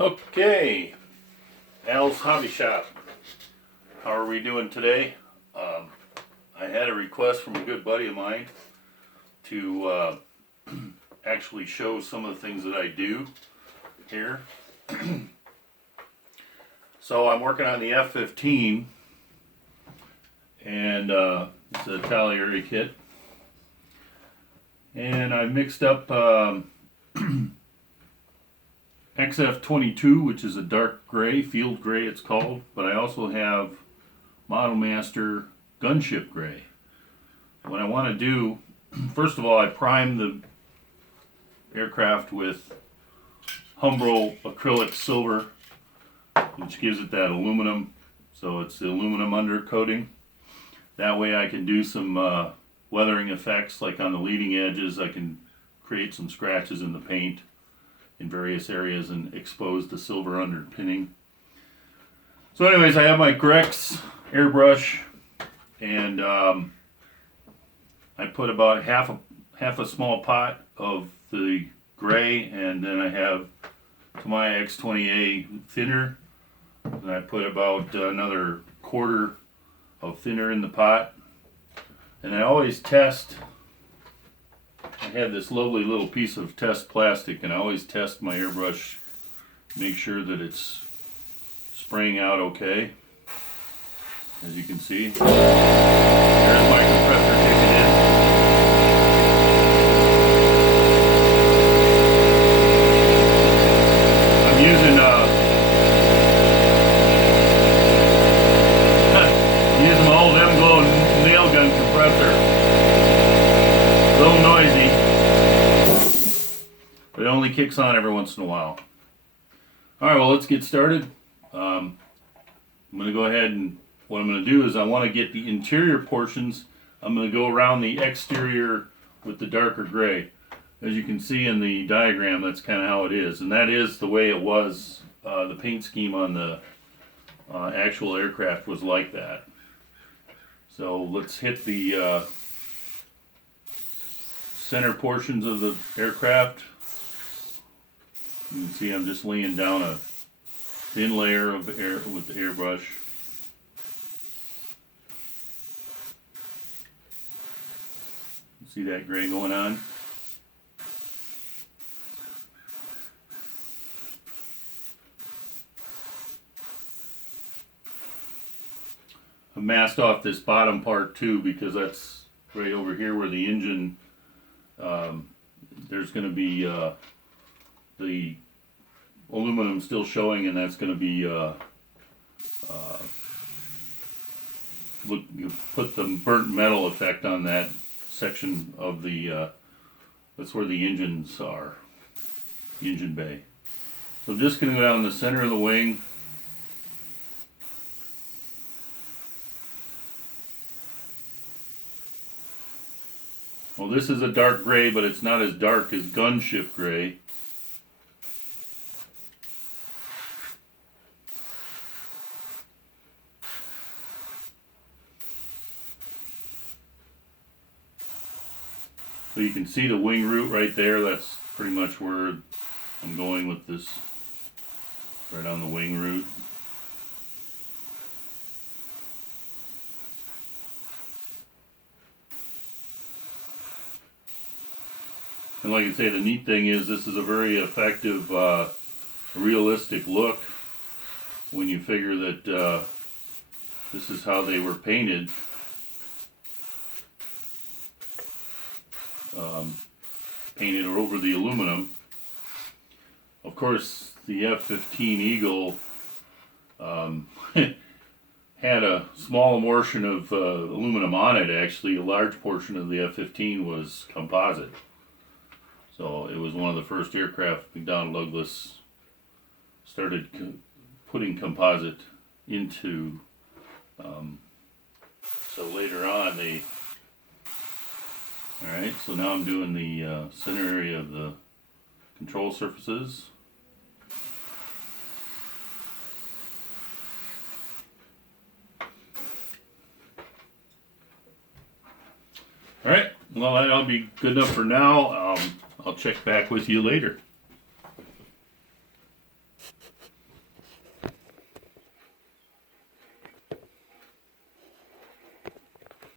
Okay, Al's Hobby Shop. How are we doing today? I had a request from a good buddy of mine to actually show some of the things that I do here. So I'm working on the F-15, and it's a Tallieri kit, and I mixed up XF22, which is a dark gray, field gray it's called, but I also have Model Master Gunship Gray. What I want to do, first of all, I prime the aircraft with Humbrol acrylic silver, which gives it that aluminum, so it's the aluminum undercoating. That way I can do some weathering effects, like on the leading edges. I can create some scratches in the paint in various areas and expose the silver underpinning. So anyways, I have my Grex airbrush, and I put about half a small pot of the gray, and then I have Tamiya X20A thinner, and I put about another quarter of thinner in the pot. And I always test. I had this lovely little piece of test plastic, and I always test my airbrush, make sure that it's spraying out okay. As you can see, there's my compressor kicking in. I'm using my old M-Glow nail gun compressor. A little noisy, but it only kicks on every once in a while. Alright, well, let's get started. I'm going to go ahead, and what I'm going to do is I want to get the interior portions. I'm going to go around the exterior with the darker gray. As you can see in the diagram, that's kind of how it is, and that is the way it was. The paint scheme on the actual aircraft was like that. So let's hit the center portions of the aircraft. You can see I'm just laying down a thin layer of air with the airbrush. See that gray going on? I masked off this bottom part too, because that's right over here where the engine, there's going to be the aluminum still showing, and that's going to be look, you put the burnt metal effect on that section of the that's where the engines are, the engine bay. So I'm just going to go down the center of the wing. Well, this is a dark gray, but it's not as dark as Gunship Gray. So you can see the wing root right there. That's pretty much where I'm going with this, right on the wing root. And like I say, the neat thing is this is a very effective, realistic look when you figure that this is how they were painted. Painted over the aluminum. Of course, the F-15 Eagle had a small portion of aluminum on it. Actually, a large portion of the F-15 was composite. So it was one of the first aircraft McDonnell Douglas started putting composite into. So later on they. Alright, so now I'm doing the center area of the control surfaces. Alright, well, that'll be good enough for now. I'll check back with you later.